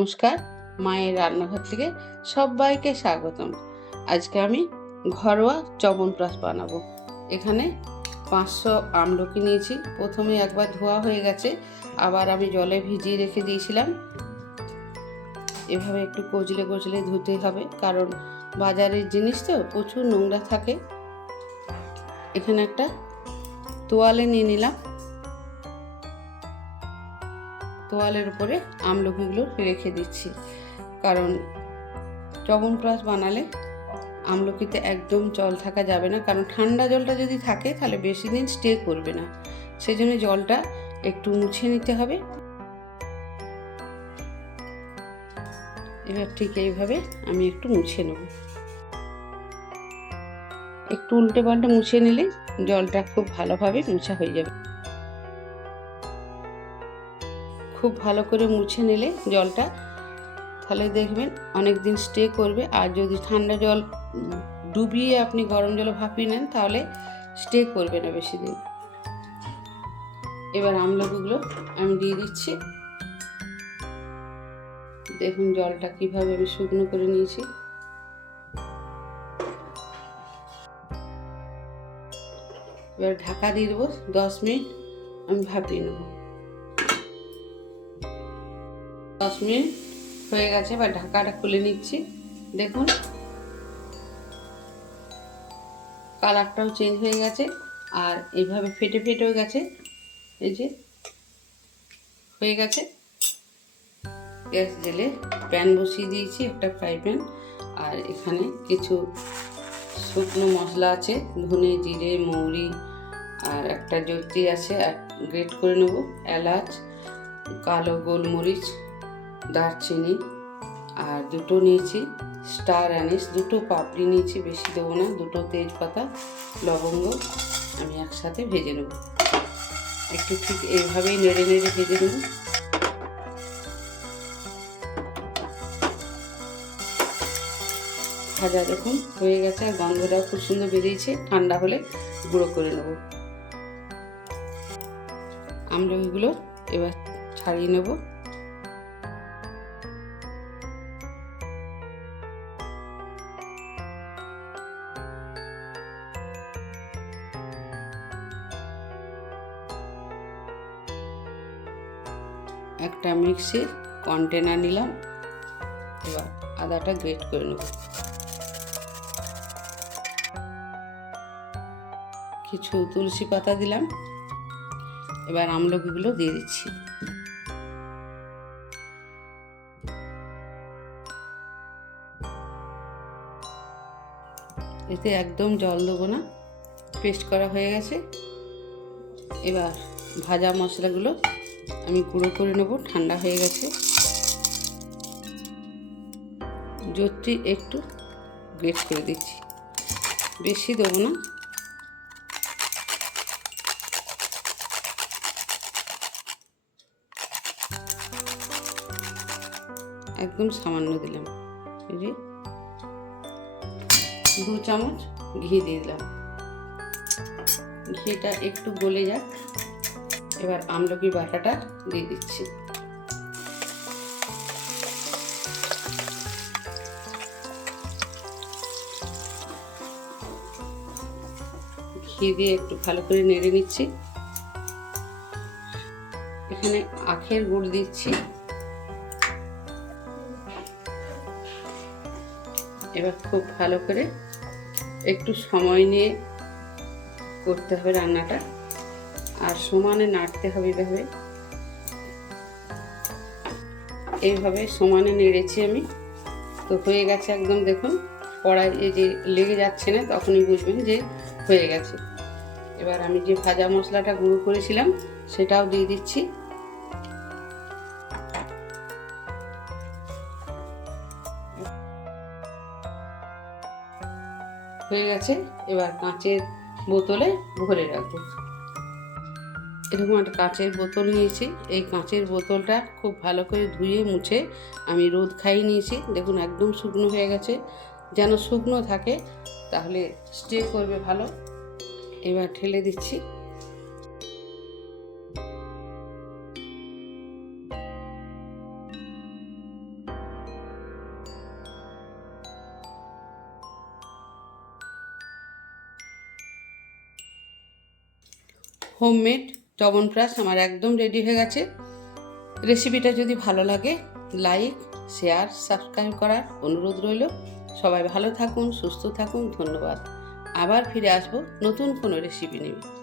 নমস্কার, মায়ের রান্নাঘর থেকে সবাইকে স্বাগতম। আজকে আমি ঘরোয়া চ্যবনপ্রাশ বানাবো। এখানে 500 আমলকি নিয়েছি। প্রথমে একবার ধোয়া হয়ে গেছে, আবার আমি জলে ভিজিয়ে রেখে দিয়েছিলাম। এভাবে একটু কচলে কচলে ধুতে হবে, কারণ বাজারের জিনিস তো প্রচুর নোংরা থাকে। এখানে একটা তোয়ালে নিয়ে নিলাম। তোয়ালের উপরে আমলকিগুলো রেখে দিচ্ছি, কারণ চ্যবনপ্রাশ বানালে আমলকিতে একদম জল থাকা যাবে না, কারণ ঠান্ডা জলটা যদি থাকে তাহলে বেশি দিন স্টে করবে না। সেজন্য জলটা একটু মুছে নিতে হবে। এবার ঠিক এইভাবে আমি একটু মুছে নেব। একটু উল্টে পাল্টে মুছে নিলে জলটা খুব ভালোভাবে মুছা হয়ে যাবে। খুব ভালো করে মুছে নিলে জলটা, তাহলে দেখবেন অনেক দিন স্টে করবে। আর যদি ঠান্ডা জল ডুবিয়ে আপনি গরম জলে ভাপিয়ে নেন তাহলে স্টে করবে না বেশি দিন। এবার আমলকিগুলো আমি দিয়ে দিচ্ছি। দেখুন জলটা কিভাবে আমি শুকনো করে নিয়েছি। এবার ঢাকা দিয়ে দেবো, 10 মিনিট আমি ভাপিয়ে নেব। 10 মিনিট হয়ে গেছে, এবার ঢাকাটা খুলে নিচ্ছি। দেখুন কালারটাও চেঞ্জ হয়ে গেছে, আর এইভাবে ফেটে ফেটেও গেছে। এই যে হয়ে গেছে। গ্যাস জেলে প্যান বসিয়ে দিয়েছি, একটা ফ্রাই প্যান। আর এখানে কিছু শুকনো মশলা আছে, ধনে, জিরে, মৌরি, আর একটা জয়িত্রী আছে, গ্রেট করে নেব। এলাচ, কালো গোলমরিচ, দারচিনি, আর দুটো নিয়েছি স্টার অ্যানিস, দুটো পাপড়ি নিয়েছি, বেশি দেবো না, দুটো তেজপাতা, লবঙ্গ আমি একসাথে ভেজে নেব। একটু ঠিক এইভাবেই নেড়ে নেড়ে ভেজে নেব। ভাজা দেখুন হয়ে গেছে, আর গন্ধটাও খুব সুন্দর বেরিয়েছে। ঠান্ডা হলে গুঁড়ো করে নেব। আমলকিগুলো এবার ছাড়িয়ে নেব। একটা মিক্সির কন্টেনার নিলাম। এবার আদাটা গ্রেট করে নেব। কিছু তুলসী পাতা দিলাম। এবার আমলকিগুলো দিয়ে দিচ্ছি। এতে একদম জল দেবো না, পেস্ট করা হয়ে গেছে। এবার ভাজা মশলাগুলো আমি গুঁড়ো করে নেব, ঠান্ডা হয়ে গেছে। জয়িত্রী একটু গ্রেট করে দিচ্ছি, বেশি দেবো না। একদম সামান্য দিলাম। এই যে 2 চামচ ঘি দিয়ে দিলাম। ঘিটা একটু গলে যাক। এবার আমলকি বাটাটা দিয়ে দিচ্ছি। ঘি দিয়ে একটু ভালো করে নেড়ে নিচ্ছি। এখানে আখের গুড় দিচ্ছি। এবার খুব ভালো করে একটু সময় নিয়ে করতে হবে রান্নাটা, আর সমানে নাড়তে হবে। এইভাবে সমানে নেড়েছি আমি, তো হয়ে গেছে একদম। দেখুন কড়াই এই যে লেগে যাচ্ছে না, তখনই বুঝবেন যে হয়ে গেছে। এবার আমি যে ভাজা মশলাটা গুঁড়ো করেছিলাম সেটাও দিয়ে দিচ্ছি। হয়ে গেছে। এবার কাঁচের বোতলে ভরে রাখবো। এরকম একটা কাঁচের বোতল নিয়েছি। এই কাঁচের বোতলটা খুব ভালো করে ধুয়ে মুছে আমি রোদ খাইয়ে নিয়েছি। দেখুন একদম শুকনো হয়ে গেছে, যেন শুকনো থাকে তাহলে স্টে করবে ভালো। এবার ঢেলে দিচ্ছি। হোমমেড চ্যবনপ্রাশ আমার একদম রেডি হয়ে গেছে। রেসিপিটা যদি ভালো লাগে লাইক, শেয়ার, সাবস্ক্রাইব করার অনুরোধ রইল। সবাই ভালো থাকুন, সুস্থ থাকুন। ধন্যবাদ। আবার ফিরে আসবো নতুন কোনো রেসিপি নিয়ে।